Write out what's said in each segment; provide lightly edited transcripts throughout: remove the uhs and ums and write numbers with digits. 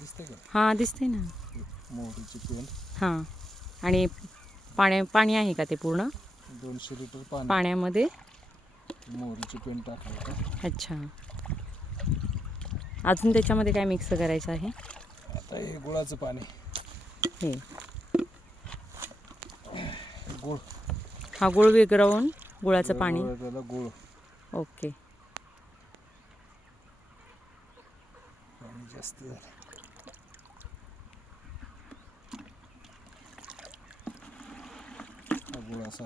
दिसते का? हां दिसते ना. मोहरीची पेंड. हां. आणि पाणी आहे का ते पूर्ण 200 लिटर पाण्यामध्ये मोहरीची पेंड टाकली का? अच्छा. अजून त्याच्यामध्ये काय मिक्स करायचं आहे? आता हे गुळाचं पाणी. हे गुळ. हा गुळ विरघळवून गुळाचं पाणी. त्याला गुळ. ओके. पाणी जास्त झालं. हा गुळ असा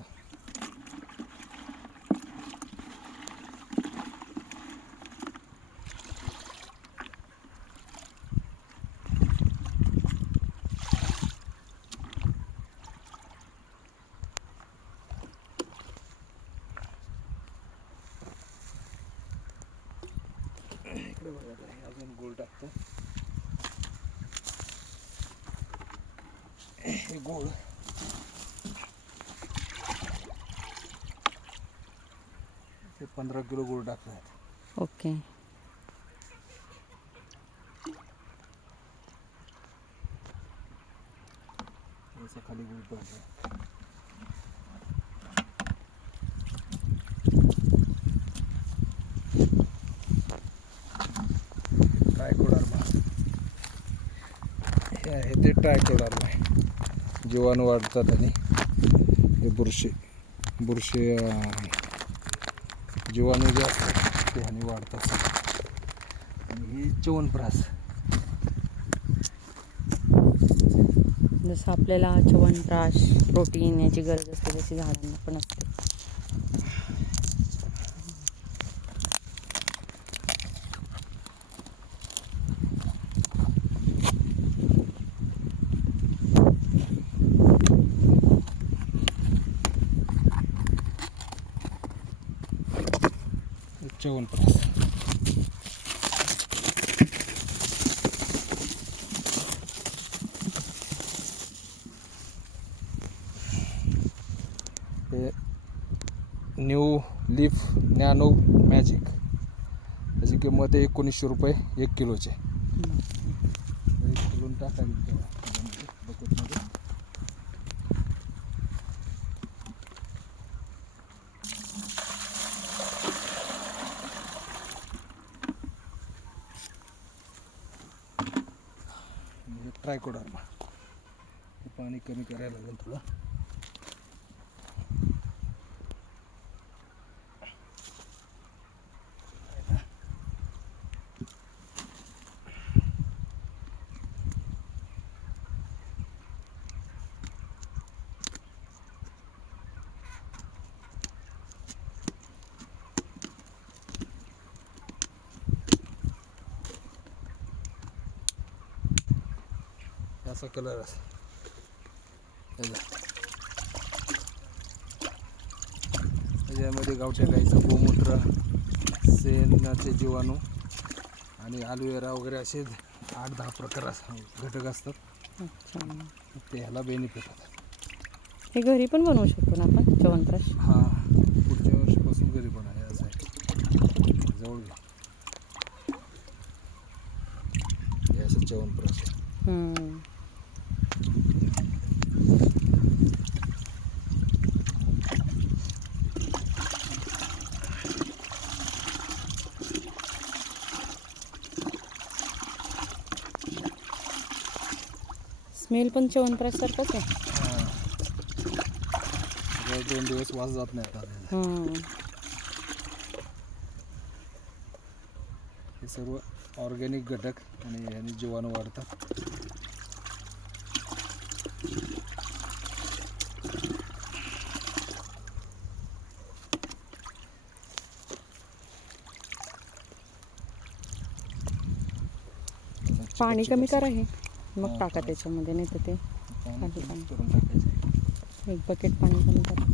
इकडे बघा. अजून गुळ टाकतो. हे गुळ ते 15 किलो गुळ टाकतात. ओके. असं खाली गुळ टाकतो. ट्रायकोडर्मा हे आहे ते ट्रायकोडर्मा. जीवाणू वाढतात आणि हे बुरशी जीवाणू जे असतात ते ह्याने वाढतात. आणि ही च्यवनप्राश. जसं आपल्याला च्यवनप्राश प्रोटीन याची गरज असते तशी झाडांना पण असते. च्यवनप्राश. हे न्यू लीफ नॅनो मॅजिक. त्याची किंमत आहे 1900 रुपये 1 किलोचे. खोलून टाकायचं बकेटमध्ये. ट्रायकोडर्मा. हे पाणी कमी करायला लागेल थोडं. असा कलर असा. त्याच्यामध्ये गावठ्या गाईचं गोमूत्र, शेणाचे जीवाणू आणि ॲलोवेरा वगैरे असे 8-10 प्रकार घटक असतात. अच्छा. ते ह्याला बेनिफिट होतात. हे घरी पण बनवू शकतो ना आपण च्यवनप्राश? हां, पुढच्या वर्षीपासून घरी पण आहे. असं आहे. जवळ घ्या. हे असं च्यवनप्राश. स्मेल पण च्यवनप्राश सारखंच आहे. 2 दिवस वास जात नाही आता. हे सर्व ऑर्गॅनिक घटक आणि ह्याने जीवाणू वाढतात. पाणी कमी करा हे मग टाका त्याच्यामध्ये, नाही तर ते पाणी करून टाकायचं. 1 बकेट पाणी कमी करा.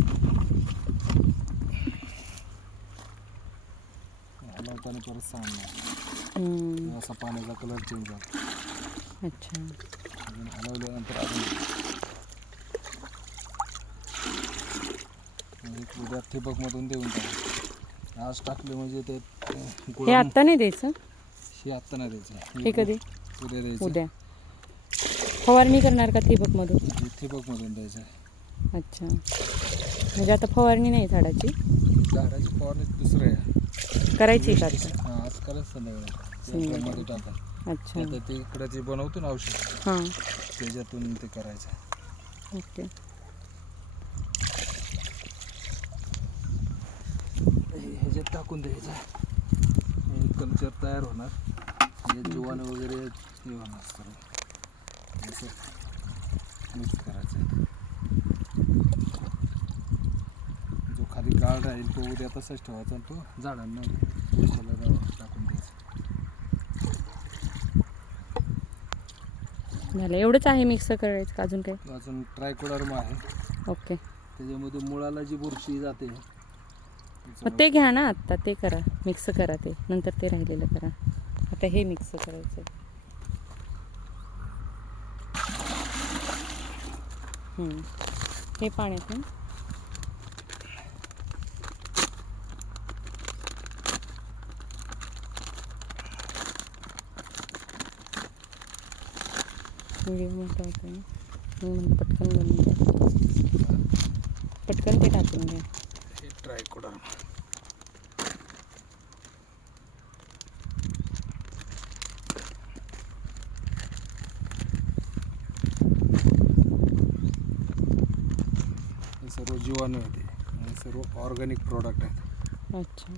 हलवताना परत सांगणार. असा पाण्याचा कलर चेंज होतो. अच्छा. अजून हलवल्यानंतर अजून उद्या ठिबकमधून देऊन टाका. आज टाकले म्हणजे ते हे गुळाम आत्ता नाही द्यायचं, हे आत्ता नाही द्यायचं, हे कधी? उद्या द्यायचं. उद्या. फवारणी करणार का ठिबकमधून? हे ठिबकमधून द्यायचं. अच्छा, म्हणजे आता फवारणी नाही झाडाची, झाडाची फवारणी दुसरं आहे, करायची का आता? हां आज करायचं संध्याकाळी संध्याकाळी. मध्ये टाका. अच्छा, आता ते इकडं जे बनवतो ना औषध हां, त्याच्यातून ते करायचं. ओके. ह्याच्यात टाकून द्यायचं, हे कल्चर तयार होणार, हे जीवाणू वगैरे हे होणार सर्व, असं मिक्स करायचं. जो खाली गाळ राहील तो उद्या तसाच ठेवायचा आणि तो झाडांना तुळशीला टाकून द्यायचा. झालं, एवढंच आहे मिक्स करायचं का अजून काय? अजून ट्रायकोडर्मा आहे, ओके. त्याच्यामध्ये मुळाला जी बुरशी जाते मग ते घ्या ना आत्ता, ते करा, मिक्स करा, ते नंतर ते राहिलेलं करा. आता हे मिक्स करायचं. हे पाण्यातून व्हिडिओ मोठा होतो ना, मी म्हणलं पटकन बनवून द्या, पटकन ते टाकून घ्या. हे ट्रायकोडर्मा. हे सर्व जीवाणू आहे, हे सर्व ऑर्गॅनिक प्रोडक्ट आहेत. अच्छा,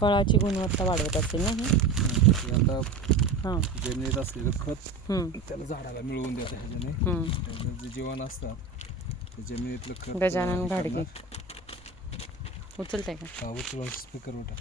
फळाची गुणवत्ता वाढवत असेल ना हे? हे आता हां, जमिनीत असलेलं खत त्याला झाडाला मिळवून देतं ह्याच्याने. त्याचं जे जीवन असतात ते जमिनीतलं खत गजानन घाडगे उचलताय का? उचलून स्पीकर उठा.